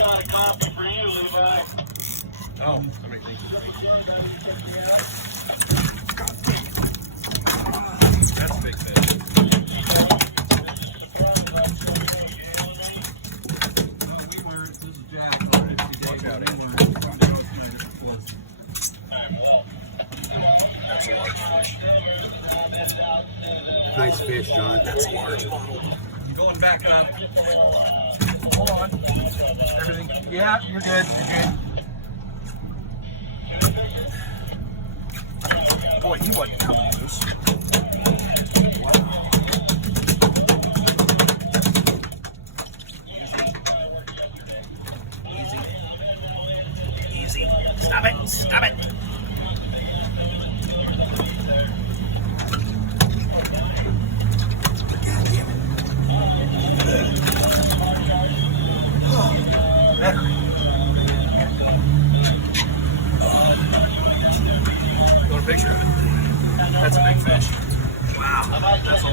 got a copy for you, Levi. Oh, somebody thinks that's a big fish. Watch out, that's a large fish. Nice fish, John. That's a large one. I'm going back up. Hold on. Everything. Yeah, you're good. You're good. Boy, he wasn't coming loose. Easy. Stop it. Better. Want a picture of it? That's a big fish. Wow. That's a